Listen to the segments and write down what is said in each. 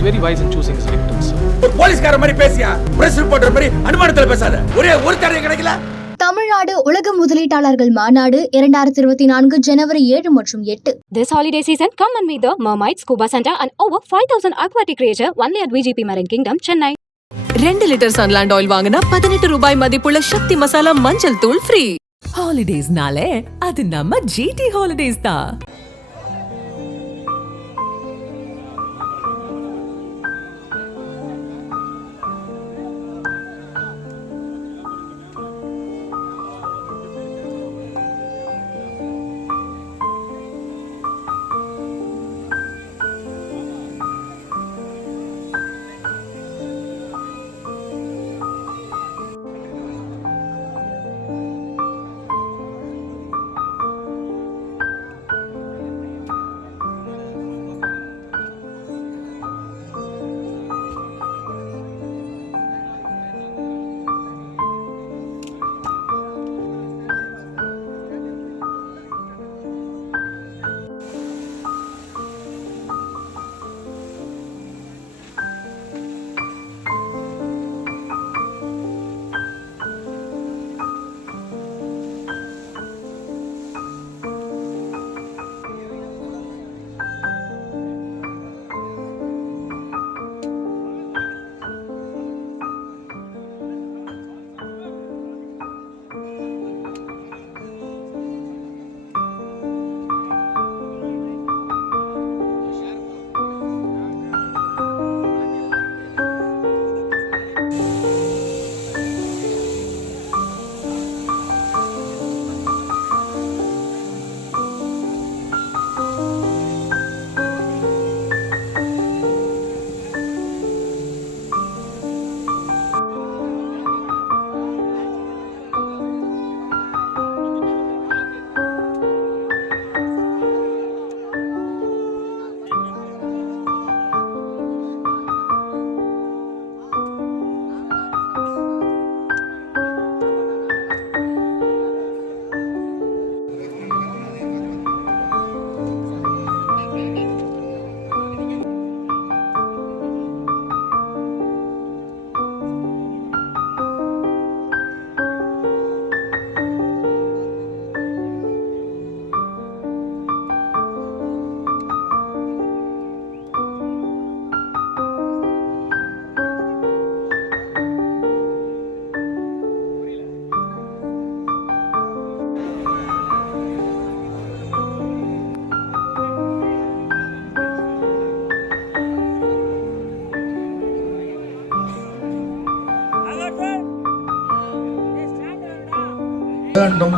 Is very wise in choosing his victims. ஒரு போலீஸ்கார மாதிரி பேசியா, பிரஸ் ரிப்போர்ட்டர் மாதிரி அனுமானத்துல பேசாத. ஒரே ஒரு தடவை கிடைக்கல. தமிழ்நாடு உலக முதலீட்டாளர்கள் மாநாடு 2024 ஜனவரி 7 மற்றும் 8. This holiday season, come and meet the Mermaid Scuba Center and over 5,000 aquatic creatures only at VGP Marine Kingdom, Chennai. 2 litre Sunland oil வாங்கினா 18 ரூபாய் மதிப்புள்ள சக்தி மசாலா மஞ்சள் தூள் ஃப்ரீ. ஹாலிடேஸ்னாலே அது நம்ம GT ஹாலிடேஸ் தான்.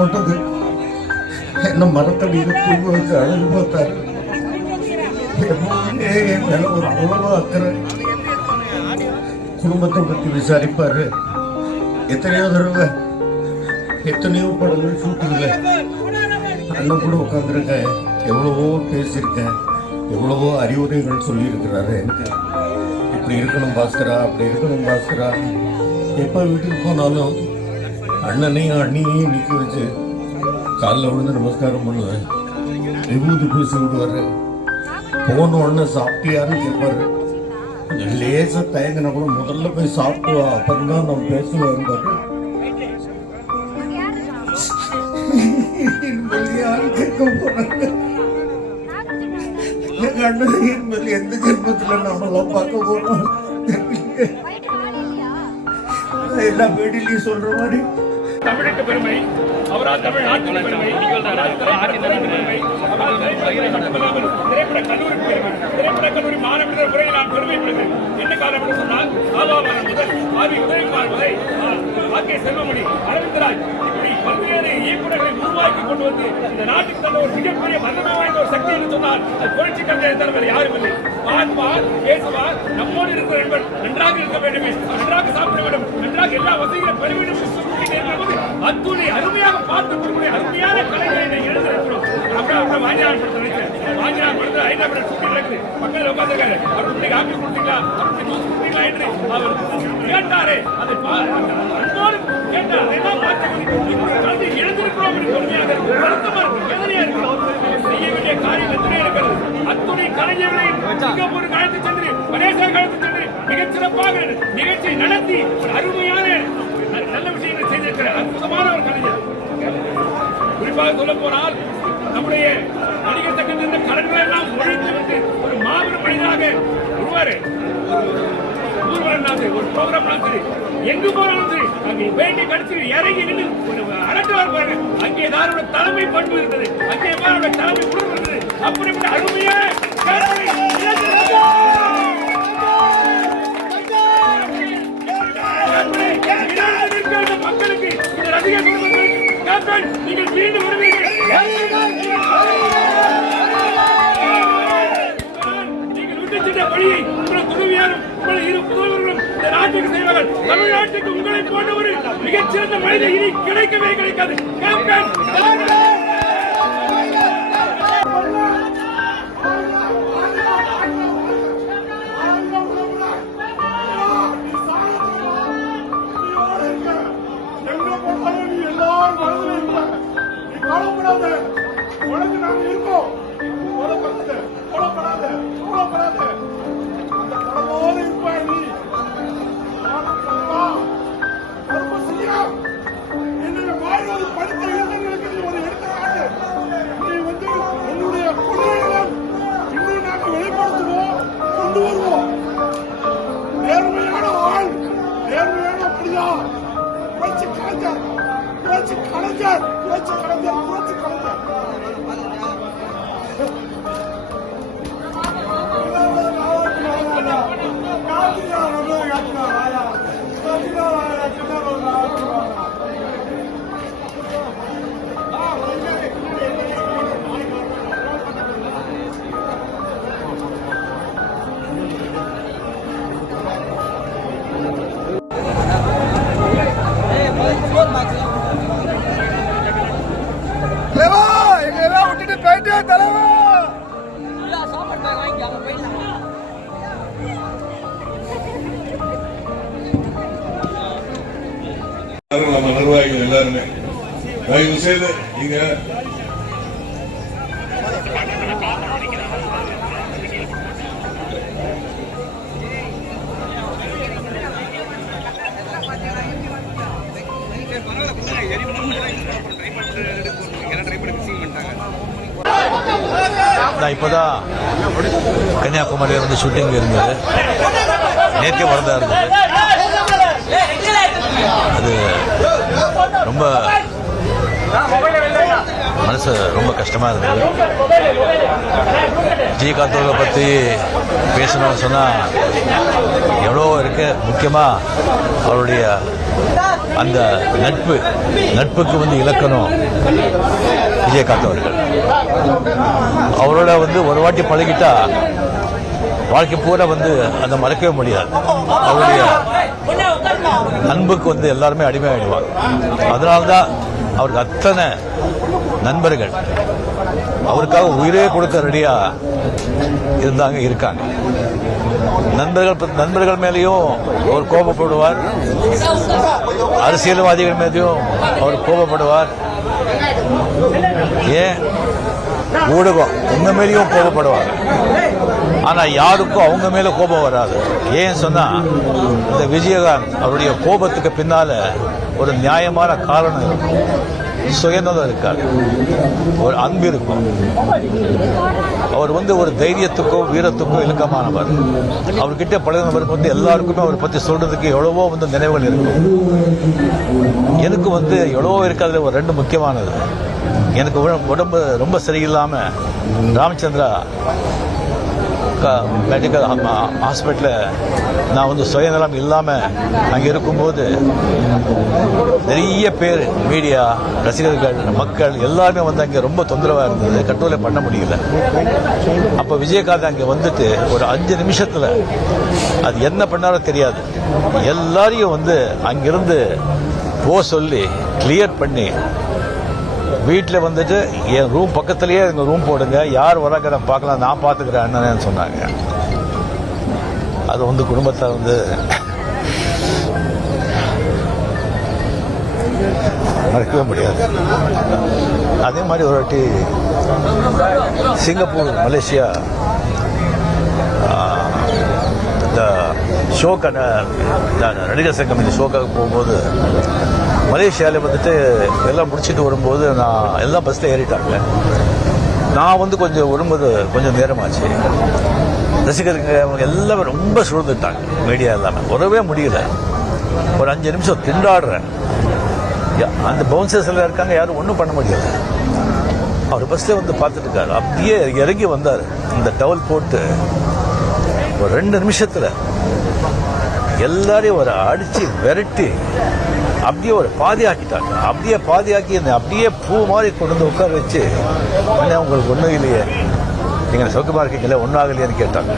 போட்டது என்ன மரத்தடியில் தூங்க வச்சு அழகு பார்த்தாரு. என் மேல ஒரு அவ்வளவோ அக்கறை. குடும்பத்தை பற்றி விசாரிப்பாரு. எத்தனையோ தடவை எத்தனையோ படங்கள் ஷூட்டிங்ல அண்ணன் கூட உட்காந்துருக்கேன். எவ்வளவோ பேசியிருக்கேன். எவ்வளவோ அறிவுரைகள் சொல்லியிருக்கிறாரு. எனக்கு இப்படி இருக்கணும் பாஸ்கரா, அப்படி இருக்கணும் பாஸ்கரா. எப்போ வீட்டுக்கு போனாலும் அண்ணனையும் அண்ணியையும் நிற்க வச்சு காலில் விழுந்து நமஸ்காரம் பண்ணுவேன். விபூதி பூசி விடுவார். போன உடனே சாப்பிட்டியான்னு கேட்பாரு. கொஞ்சம் லேசாக தயங்கினா கூட முதல்ல போய் சாப்பிடுவா, அப்புறம் தான் நம்ம பேசுவோம் பாரு. கேட்க போறாங்க. எங்க அண்ணன் எந்த ஜென்மத்தில் நம்மளாம் பார்க்க போறோம் எல்லா பேட்டிலையும் சொல்ற மாதிரி தமிழுக்கு பெருமை, அவரால் தமிழ் நாட்டின் பெருமை, திரைப்பட கல்லூரி பெருமை, திரைப்பட கல்லூரி மாணவர்கள் முறையில் நான் பெருமைப்படுகிறேன். என்ன காரணம் என்று சொன்னால் ஆபாவனம் முதல் ஆவி உதயகுமார் வரை ஆகே செல்வமணி, அரவிந்தராஜ், இப்படி பல்வேறு இயக்குநர்களை உருவாக்கி கொண்டு வந்து இந்த நாட்டுக்கு தந்த ஒரு மிகப்பெரிய வல்லமை வாய்ந்த ஒரு சக்தி என்று சொன்னால் அது புரட்சி கவிதை தலைவர் யாரும் இல்லை. பார்ப்பார், பேசுவார், நம்மோடு இருக்கிற நண்பர் நன்றாக இருக்க வேண்டும், நன்றாக சாப்பிட வேண்டும், நன்றாக எல்லா வசதிகளும் பெற வேண்டும் அத்துணை அருமையாக பார்த்து கொடுக்கக்கூடிய அருமையான கலைகளை எழுந்திருக்கிறோம். அப்புறம் வாஞ்சிநாதன் படத்தை நினைச்சேன். வாஞ்சிநாதன் படத்தில் ஹைதராபாத் சுற்றி நடக்குது. மக்கள் உட்காந்துருக்காரு. அவருடைய ஆப்பி கொடுத்தீங்களா, அவருடைய ஜூஸ் கொடுத்தீங்களா என்று அவர் கேட்டாரே. அதை அன்போடு கேட்டார். அதைதான் பார்த்து எழுந்திருக்கிறோம் என்று உண்மையாக வருத்தமா இருக்கு, வேதனையா இருக்கு. செய்ய வேண்டிய காரியம் எத்தனை இருக்கிறது. அத்துணை கலைஞர்களையும் சிங்கப்பூருக்கு அழைத்து சென்று நிகழ்ச்சியை நடத்தி ஒரு அருமையான நல்ல விஷயங்களை செய்திருக்கிற அற்புதமான ஒரு கலைஞர். குறிப்பாக சொல்ல போனால் நம்முடைய நடிகர் சங்கத்தின் கடன்களை எல்லாம் ஒழித்து விட்டு ஒரு மாபெரும் மனிதனாக உருவாரு. ஊர்வலம் ஒரு ப்ரோக்ராம் சரி, எங்கு போனாலும் சரி, அங்கே வேண்டி கடிச்சு இறங்கி நின்று ஒரு அடட்டுவார் பாருங்க. அங்கே யாரோட தலைமை பண்பு இருந்தது, அங்கே யாரோட தலைமை உணர்வு இருந்தது. அப்படிப்பட்ட அருமையான மக்களுக்கு இந்த ரசிகர் குடும்பங்களுக்கு நீங்கள் மீண்டும் வருவீர்கள். நீங்கள் விட்டு வழியை உங்களை துணைவியாரும் உங்களை இரு புதல்வர்களும் இந்த நாட்டுக்கு செய்வார்கள். தமிழ்நாட்டுக்கு உங்களை போன்ற ஒரு மிகச்சிறந்த மனிதர் இனி கிடைக்கவே கிடைக்காது. உனக்கு நாங்க இருக்கோம். போடப்படாத அந்த கடலோடு இருப்பாய் நீ. என்னுடைய வாழ்வது படித்த இளைஞர்களுக்கு நீ ஒரு எடுத்துக்காட்டு. நீ என்னுடைய கொள்கைகளும் இன்னும் நாங்கள் வெளிப்படுத்துவோம், கொண்டு வருவோம். நேர்மையான ஆள், நேர்மையான அப்படியா புரட்சி கலைஞர். விட்டுட்டு போயிட்டே தலைவா. நம்ம நிர்வாகிகள் எல்லாருமே தயவு செய்து நீங்க இப்பதான் கன்னியாகுமரியில் வந்து ஷூட்டிங் இருந்தது. நேற்றே வரதா இருந்தது. அது ரொம்ப மனசு ரொம்ப கஷ்டமா இருந்தது. விஜயகாந்தோவை பத்தி பேசணும்னு சொன்னா எவ்வளோ இருக்கு. முக்கியமா அவருடைய அந்த நட்புக்கு வந்து இலக்கணம் விஜயகாந்த் அவர்கள். அவரோட வந்து ஒரு வாட்டி பழகிட்டா வாழ்க்கை பூரா வந்து அதை மறக்கவே முடியாது. அவருடைய அன்புக்கு வந்து எல்லாருமே அடிமையாயிடுவார். அதனால்தான் அவருக்கு அத்தனை நண்பர்கள் அவருக்காக உயிரே கொடுக்க ரெடியா இருக்காங்க. நண்பர்கள் மேலேயும் அவர் கோபப்படுவார், அரசியல்வாதிகள் மேலேயும் அவர் கோபப்படுவார். ஏன் ஊடகம் உங்க மேலேயும் கோபப்படுவாங்க. ஆனா யாருக்கும் அவங்க மேல கோபம் வராது. ஏன் சொன்னா இந்த விஜயகாந்த் அவருடைய கோபத்துக்கு பின்னால ஒரு நியாயமான காரணம் இருக்கும். சுயநலம் இருக்காது, ஒரு அன்பு இருக்கும். அவர் வந்து ஒரு தைரியத்துக்கும் வீரத்துக்கும் இலக்கமானவர். அவர்கிட்ட பழகினவருக்கு வந்து எல்லாருக்குமே அவரை பத்தி சொல்றதுக்கு எவ்வளவோ வந்து நினைவுகள் இருக்கும். எனக்கு வந்து எவ்வளவோ இருக்காதுல ஒரு ரெண்டு முக்கியமானது. எனக்கு உடம்பு ரொம்ப சரியில்லாம ராமச்சந்திரா மெடிக்கல் ஹாஸ்பிட்டலில் நான் வந்து சுயநலம் இல்லாமல் அங்கே இருக்கும்போது நிறைய பேர் மீடியா ரசிகர்கள் மக்கள் எல்லாருமே வந்து அங்கே ரொம்ப தொந்தரவாக இருந்தது. கண்ட்ரோலே பண்ண முடியல. அப்போ விஜயகாந்த் அங்கே வந்துட்டு ஒரு 5 நிமிஷத்தில் அது என்ன பண்ணாரோ தெரியாது, எல்லாரையும் வந்து அங்கிருந்து சொல்லி கிளியர் பண்ணி வீட்டில் வந்துட்டு என் ரூம் பக்கத்துலேயே எங்கள் ரூம் போடுங்க, யார் வராங்க நான் பார்க்கலாம், நான் பார்த்துக்கிறேன் அண்ணன்னு சொன்னாங்க. அது வந்து குடும்பத்தை வந்து மறக்கவே முடியாது. அதே மாதிரி ஒரு வாட்டி சிங்கப்பூர் மலேசியா இந்த ஷோக்கான நடிகர் சங்கம் இந்த ஷோக்காக போகும்போது மலேசியாவில் வந்துட்டு எல்லாம் முடிச்சுட்டு வரும்போது நான் எல்லாம் பஸ்ஸில் ஏறிட்டாங்க. நான் வந்து கொஞ்சம் வரும்போது கொஞ்சம் நேரமாச்சு. ரசிகருக்கு அவங்க எல்லாமே ரொம்ப சூழ்ந்துட்டாங்க. மீடியா எல்லாமே வரவே முடியல. ஒரு 5 நிமிஷம் திண்டாடுறேன். அந்த பவுன்சர்ஸ் எல்லாம் இருக்காங்க, யாரும் ஒன்றும் பண்ண முடியல. அவர் பஸ்ல வந்து பார்த்துட்டு இருக்காரு. அப்படியே இறங்கி வந்தார். இந்த டவல் போட்டு ஒரு 2 நிமிஷத்துல எல்லாரையும் ஒரு அடிச்சு விரட்டி அப்படியே ஒரு பாதியாக்கிட்டாங்க. அப்படியே பாதியாக்கி அப்படியே பூ மாதிரி கொண்டு வந்து உட்கார வச்சு, உங்களுக்கு ஒன்றும் இல்லையே, நீங்கள் சௌக்கியமா இருக்கீங்களே, ஒன்றும் ஆகலையேன்னு கேட்டாங்க.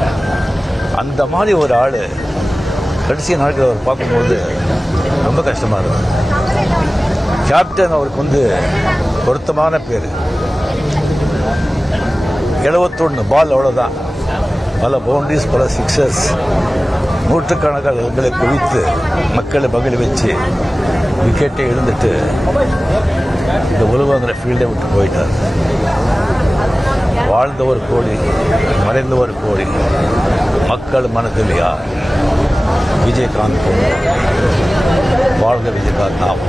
அந்த மாதிரி ஒரு ஆள் கடைசி நாட்கள் அவர் பார்க்கும்போது ரொம்ப கஷ்டமா இருக்கும். கேப்டன் அவருக்கு வந்து பொருத்தமான பேர். 71 பால், அவ்வளோதான். பல பவுண்டரிஸ், பல சிக்ஸர்ஸ், நூற்றுக்கணக்கான இடங்களை குவித்து மக்களை மகிழ வச்சு விக்கெட்டை எழுந்துட்டு இந்த உலகங்கிற ஃபீல்டை விட்டு போயிட்டார். வாழ்ந்தவர் கோடி, மறைந்தவர் கோடி. மக்கள் மனதில் யார்? விஜயகாந்த் பொண்ணு. வாழ்க விஜயகாந்த் நாம்.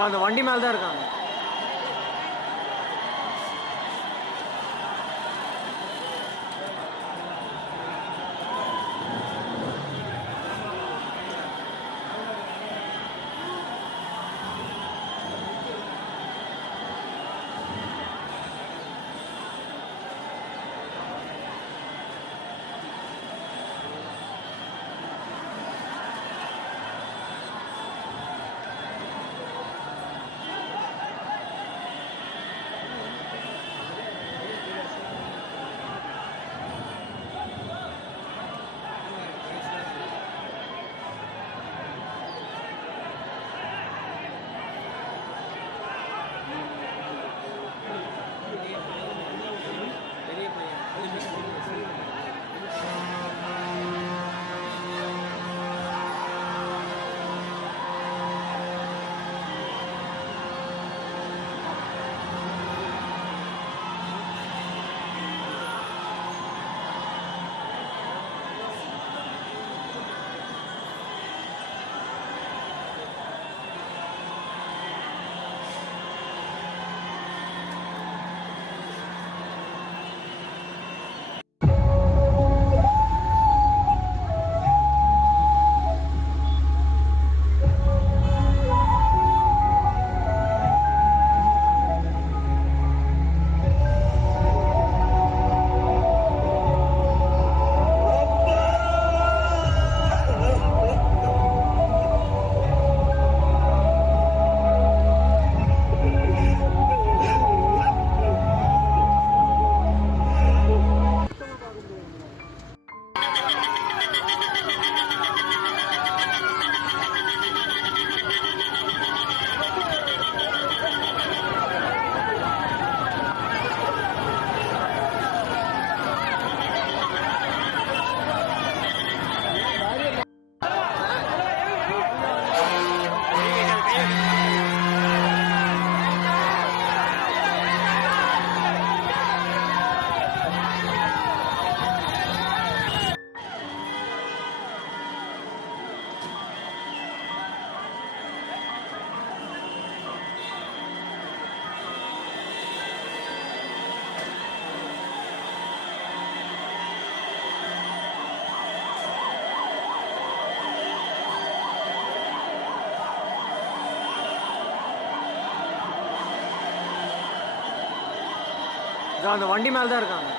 அந்த வண்டி மேல தான் இருக்காங்க. அந்த வண்டி மேல தான் இருக்காங்க.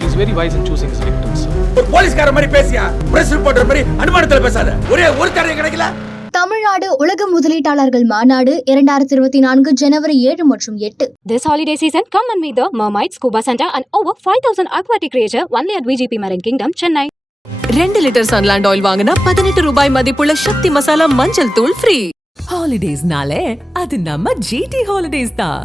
He's very wise in choosing his victims. ஒரு போலீஸ்கார மாதிரி பேசியா, பிரஸ் ரிப்போர்ட்டர் மாதிரி அனுமானத்துல பேசாத. ஒரே ஒரு தடவை கிடைக்கல. தமிழ்நாடு உலக முதலீட்டாளர்கள் மாநாடு 2024 ஜனவரி 7 மற்றும் 8. This holiday season, come and meet the Mermaid Scuba Center and over 5,000 aquatic creatures only at VGP Marine Kingdom, Chennai. 2 litre Sunland oil வாங்கினா 18 ரூபாய் மதிப்புள்ள சக்தி மசாலா மஞ்சள் தூள் ஃப்ரீ. ஹாலிடேஸ்னாலே அது நம்ம GT ஹாலிடேஸ் தான்.